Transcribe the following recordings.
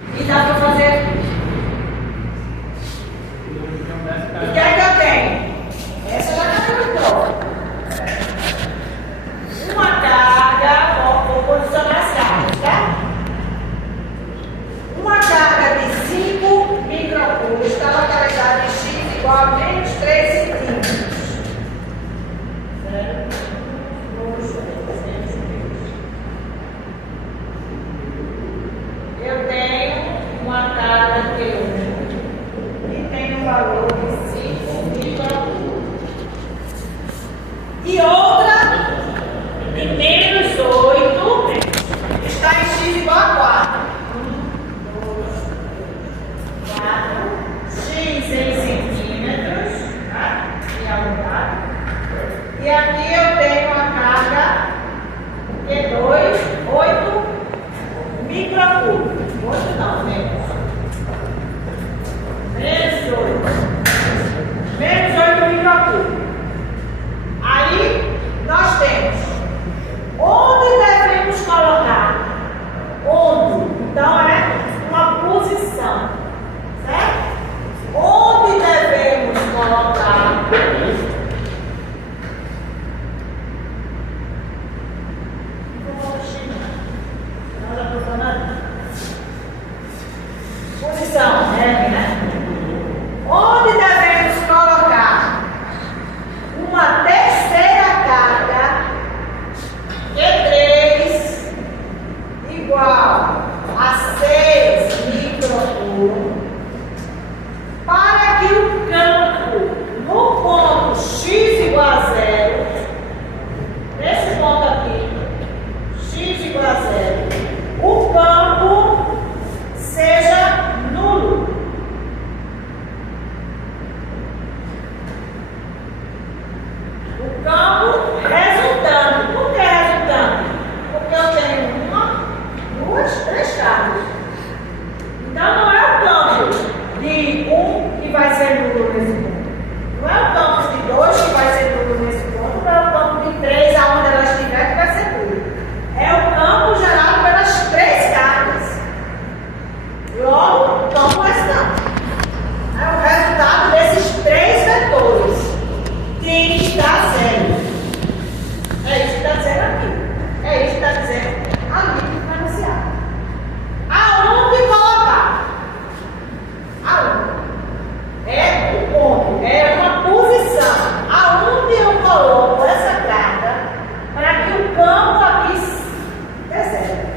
E dá para fazer. E que é que eu tenho? Essa já caiu pronta. Uma carga, vou posicionar as cargas, tá? Uma carga de 5 microcoulos está localizada em x igual a menos 3 centímetros. Eu tenho uma carga que tem um valor de 5 microcoulos. E outra de menos 8 está em x igual a 4. 4, x em centímetros, tá? E a unidade. E aqui eu tenho a carga Q2, 8 microcoulos. 8 não, menos. Menos 8. Menos 8 microcoulos. Aí nós temos onde devemos colocar. Onde? Então é uma posição. Certo? Onde devemos colocar. Posição, né? Onde devemos colocar uma terceira carga Q3 igual a 6 microcoulos para que o campo no ponto x igual a 0, nesse ponto aqui, x igual a 0, o campo seja nulo. O campo resultante. Por que resultante? Porque eu tenho 1, 2, 3 cargas. Então não é o campo de 1 que vai ser nulo nesse ponto. Não é o campo de 2 que vai ser nulo nesse ponto. Não é o campo de 3, aonde ela estiver, que vai ser nulo. É o campo gerado pelas 3 cargas. Logo, o campo restante. É o resultado desses 3 vetores. Tem que estar 0. É isso que está dizendo aqui. É isso que está dizendo ali no enunciado. Aonde colocar? Aonde? É o ponto. É uma posição. Aonde eu coloco essa carga para que o campo aqui dê 0.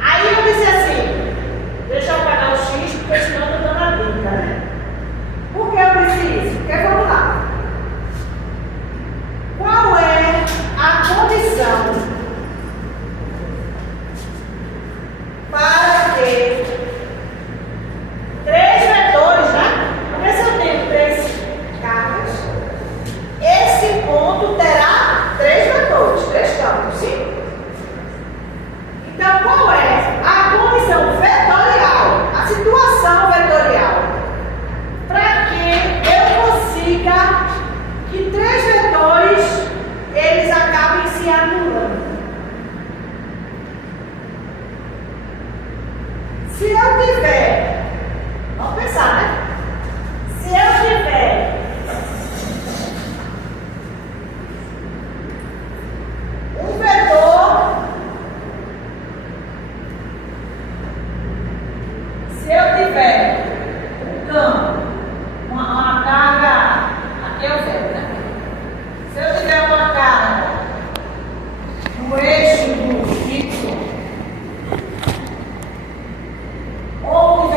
Aí eu disse assim, deixa eu pagar o x, porque senão eu estou dando a dica, né? Por que eu disse isso? Porque vamos lá. Qual é a condição para que 3 vetores, né? Porque se eu tenho 3 cargas, esse ponto terá 3 vetores, 3 campos, sim? Então, qual é a condição vetorial, a situação vetorial, para que eu consiga que 3 vetores eles acabem se anulando? Se eu tiver, vamos pensar, né? Se eu tiver um vetor, se eu tiver um campo, uma carga, aqui é o zero, né? Se eu tiver uma carga no eixo do y, ou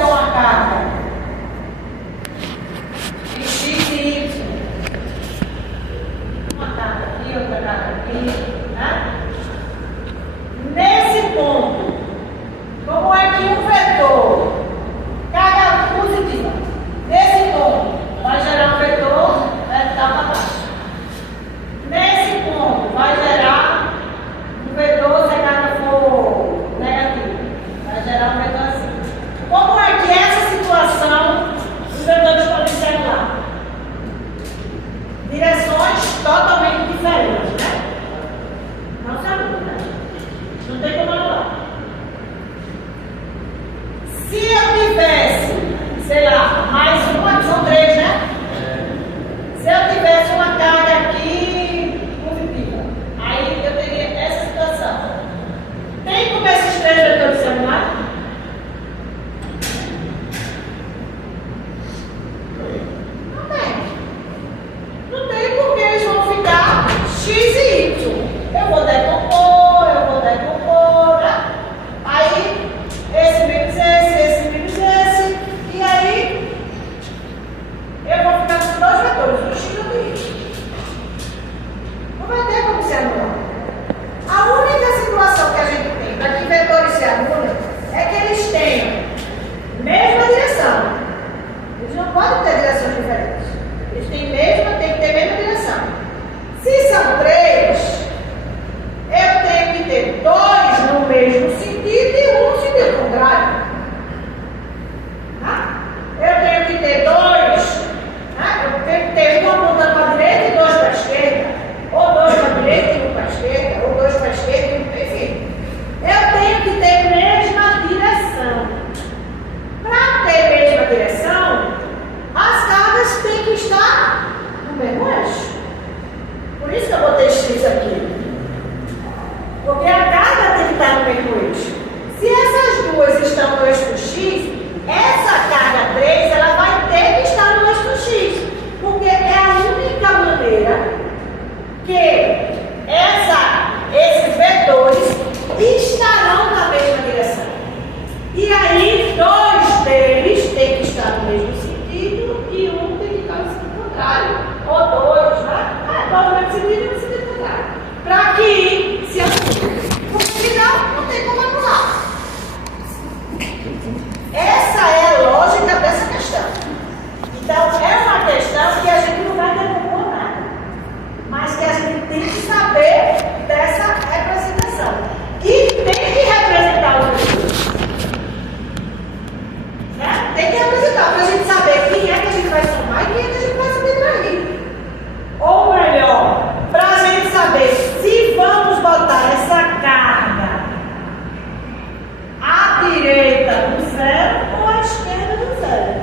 direita do zero ou à esquerda do zero.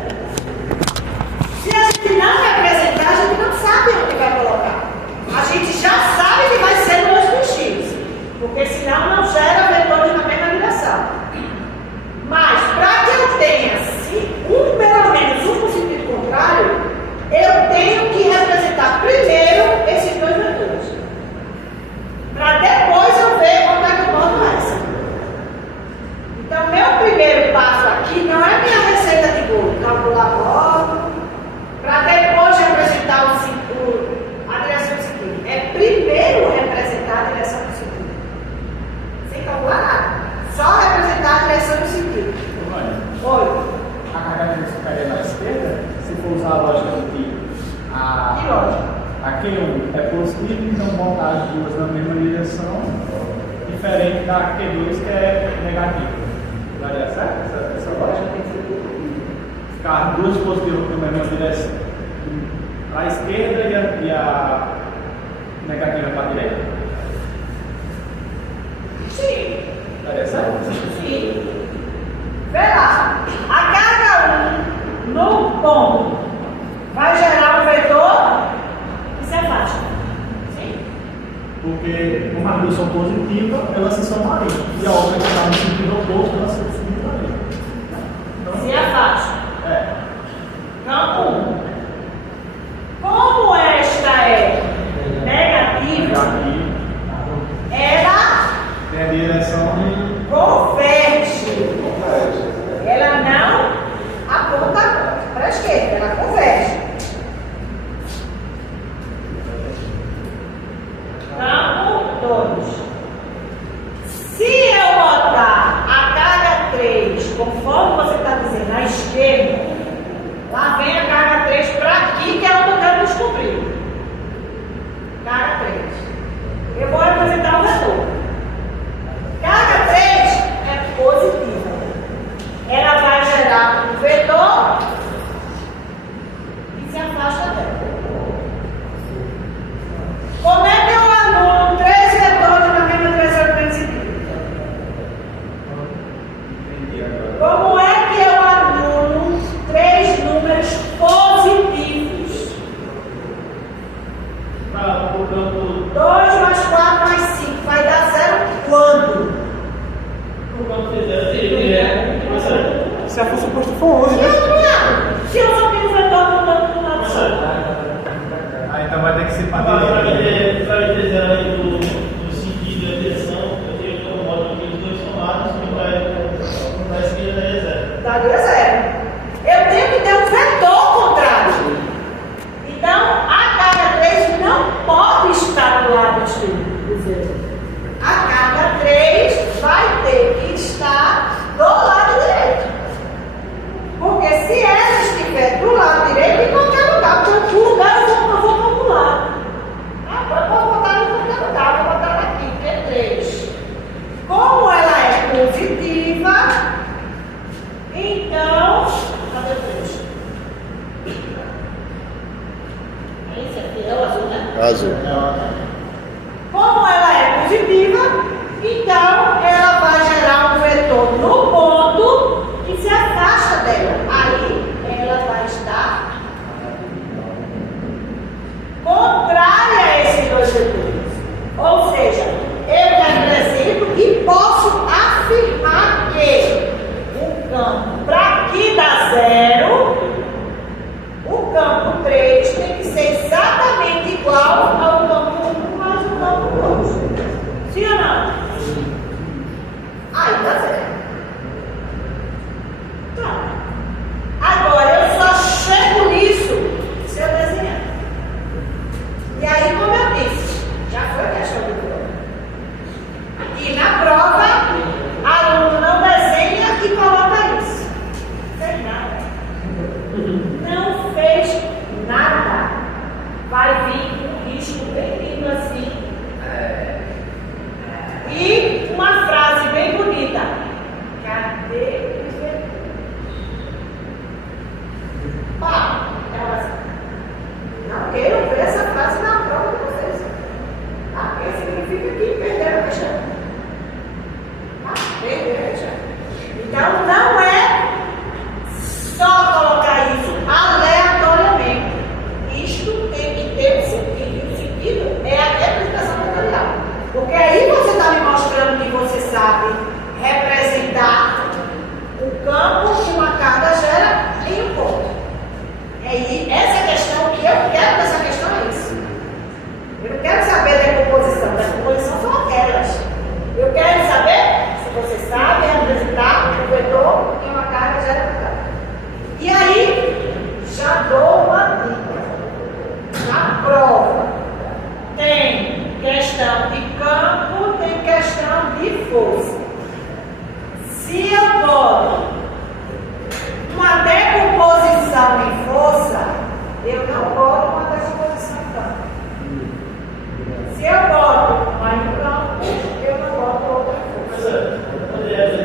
Se a gente não representar, a gente não sabe onde vai colocar. A gente já sabe que vai ser no eixo do X, porque senão não gera vetores na mesma direção. Mas, para que eu tenha pelo menos um com sentido contrário, eu tenho que representar primeiro esses dois vetores. Para depois eu ver onde é que eu boto essa. Então, meu primeiro passo aqui não é minha receita de bolo, calcular logo, para depois representar a direção do sentido. É primeiro representar a direção do sentido. Sem calcular nada. Só representar a direção do sentido. Oi. A carga ficaria na esquerda, se for usar a lógica do que Que lógica? a Q1 é positivo, então botar as duas na mesma direção, diferente da Q2 que é negativa. Daria certo essa lógica? Ficar duas positivas na mesma direção. Para a esquerda e a negativa para a direita? Sim. Daria certo? Sim. Vê lá. A carga 1 no ponto vai gerar um vetor que se afasta. Sim. Porque como as duas são positivas, elas se somariam. E a outra que está no sentido oposto, elas se subtrariam. Então, Se afasta. Campo 1. Como esta é negativa, ela tem a direção converge. Ela não aponta para a esquerda, ela converge. Campo 2. Se eu botar a carga 3, conforme você está dizendo, à esquerda, lá vem a carga 3 para aqui, que é onde eu quero descobrir. Carga 3. Eu vou representar o vetor. Carga 3 é positiva. Ela vai gerar um vetor e se afasta dela. Como é que eu anulo 3 vetores na mesma direção do mesmo sentido? Como é que eu anulo 3 números positivos? 2 mais 4 mais 5 vai dar 0 quando? se a força oposta for 11, né? Se eu só tenho vetor mudando do lado só. Ah, então vai ter que ser para direita. Para dizer aí do sentido e a direção, eu tenho que ter um modo aqui dos dois somados, que vai esquerda daí é zero. Daria 0. Eu tenho que ter um vetor contrário. Então, a carga 3 não pode estar do lado esquerdo do zero. A carga 3 vai ter que estar do lado direito. Porque se ela estiver do lado direito, em qualquer lugar, porque o lugar eu vou calcular. Eu vou botar em qualquer lugar, vou botar aqui, que é 3. Como ela é positiva, então, cadê o 3? Esse aqui é o azul, né? Azul. Como ela é positiva, então ela vai gerar um vetor no ponto que se afasta dela. Aí ela vai estar contrária a esses dois vetores. Ou seja, eu represento e posso afirmar que o campo para aqui dá 0, o campo 3 tem que ser exatamente igual ao campo Então, não é só colocar isso aleatoriamente. Isto tem que ter um sentido. E o sentido é a representação vetorial. Porque aí você está me mostrando que você sabe representar o campo que uma carga gera em um ponto. E essa questão, que eu quero dessa questão é isso. Eu não quero saber da decomposição. Da decomposição são aquelas. Eu quero saber se você sabe representar o vetor que uma carga gera no campo. E aí, já dou uma dica. Na prova, tem questão de campo, tem questão de força. Se eu boto uma decomposição em força, eu não boto uma decomposição em campo. Se eu boto uma em campo, eu não boto outra força.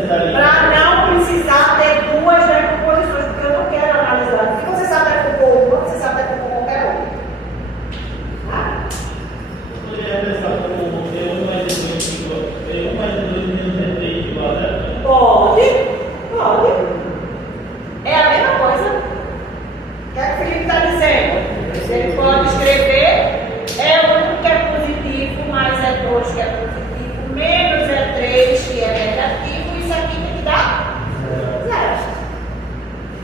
Para não precisar ter duas decomposições, porque eu não quero analisar. Se você sabe decompor uma, você sabe decompor qualquer outra. Ah? Poderia pensar como T1 mais D2 igual, T1 mais D2 menos D3 igual, né? Pode. É a mesma coisa. O que é que o Felipe está dizendo? Ele pode escrever E1 que é positivo, mais E2 que é positivo, menos E3 que é negativo, isso aqui tem que dar zero.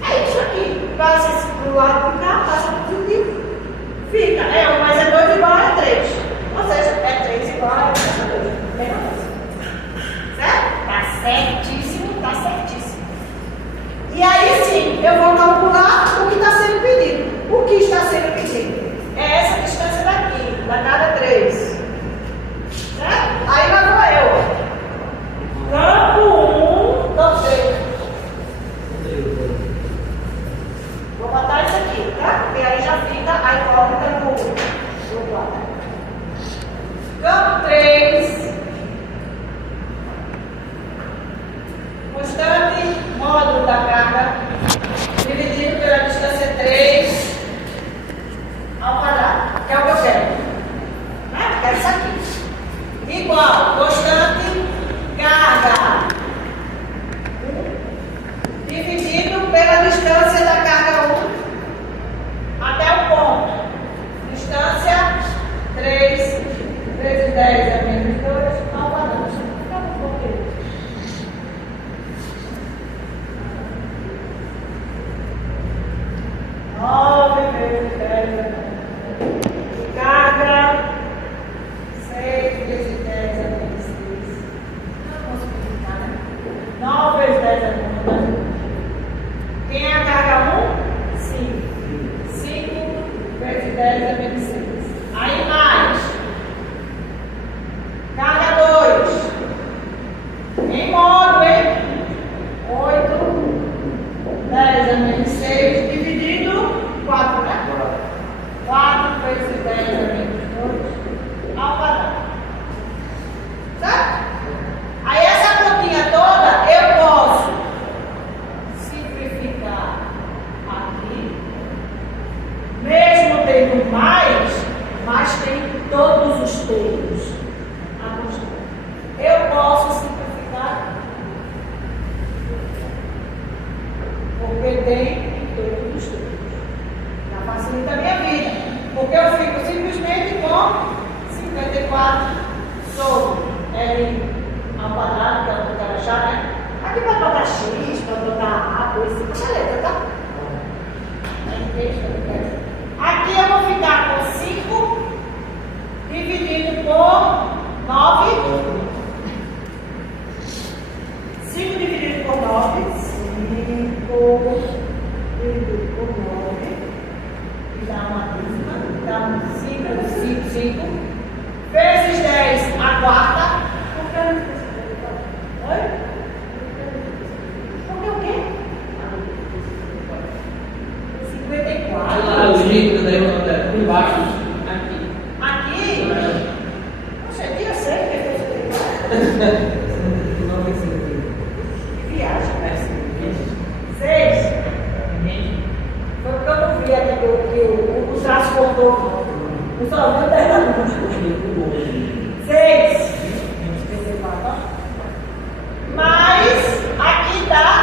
É isso aqui. Passa esse para o lado de cá, passa positivo. Fica E1 mais E2 igual a E3. Ou seja, E3 igual a E2. Mesma coisa. Certo? Está certíssimo, está certíssimo. E aí sim, eu vou calcular o que está sendo pedido. O que está sendo pedido? É essa distância daqui, da cada 3. Certo? Aí lá vou eu. Campo 1, campo 3. Vou botar isso aqui, tá? Porque aí já fica a incógnita do outro lado. Campo 3. Constante módulo da carga dividido pela distância 3 ao quadrado, que é o que eu quero. Né? Quero isso aqui. Igual, constante carga 1 dividido pela distância da carga 1 até o ponto. Distância 3 vezes 10 é menos 2 ao quadrado. Fica um pouquinho. 9 vezes 10 carga 6 vezes 10 é menos 6. Não vou simplificar, né? 9 vezes 10 é menos 1. Quem é a carga 1? 5. 5 vezes 10 é menos 6. Aí mais. Carga 2. Em modo, hein? 8. 10 é menos 6 dividido 4, né? 4 vezes 10 é menos 2 ao quadrado. Certo? Aí essa continha toda eu posso simplificar aqui, mesmo tendo mais, mas tem todos os termos. Eu posso simplificar porque tem todos os termos. Já facilita a minha vida. Porque eu fico simplesmente com 54 sobre L ao quadrado, que é o que eu quero achar, né? Aqui pode botar X, pode botar A, 2, 5, beleza, tá? Aqui eu vou ficar com 5 dividido por 9. 5 dividido por 9. 5 dividido por 9. E dá uma dízima. Dá 5. Vezes 10 a quarta. Por que eu não esqueci? Oi? Por que o quê? 54. Os líquidos daí embaixo. Aqui. Aqui? Poxa, aqui eu sei que é 54. Que viagem. 6. Foi porque eu não vi aqui que o traço cortou. Não só viu até lá. 6. Mas aqui dá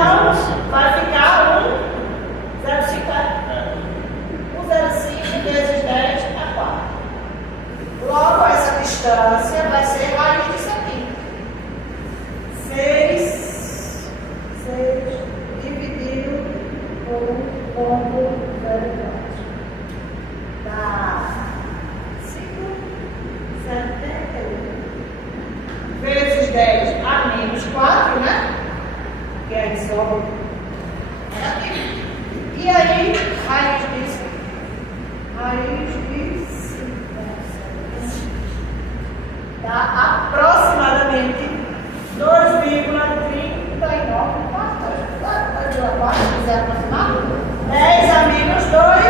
Então, vai ficar 0,50. O 0,5 vezes 10 é 4. Logo, essa distância vai ser raiz disso aqui. 6 dividido por 1,04. Dá 5,71. Vezes 10 a menos 4, né? Que aí sobra aqui. E aí, raiz disso. Raiz de 5. Dá aproximadamente 2,39. Se quiser aproximar. 10 a menos 2.